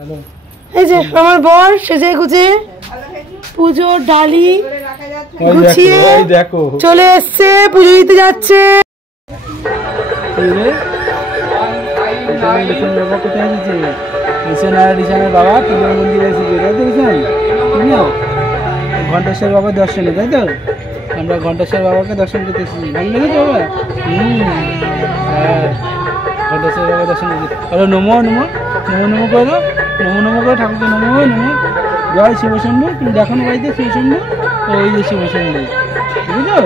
এই যে আমার বর সেজে গুজে পুজো ডালি গুছিয়ে চলে এসছে, পুজো দিতে যাচ্ছে। বাবা পুজোর মন্দিরে এসেছে, তাই তো ঘণ্টেশ্বর বাবার দর্শনে, তাই তো আমরা ঘণ্টেশ্বর বাবাকে দর্শন করতে এসেছি। ভালো লেগেছে বাবা? হ্যাঁ, ঘণ্টেশ্বর বাবা দর্শন করতে। হলো নমো নমো নমো নমো করে দাও, নমো নমো করে ঠাকুরকে নমো নমো। জয় শিবশম্ভু। তুমি দেখো না বাড়িতে শিবশম্ভু, ওই যে শিবশম্ভু, বুঝলো?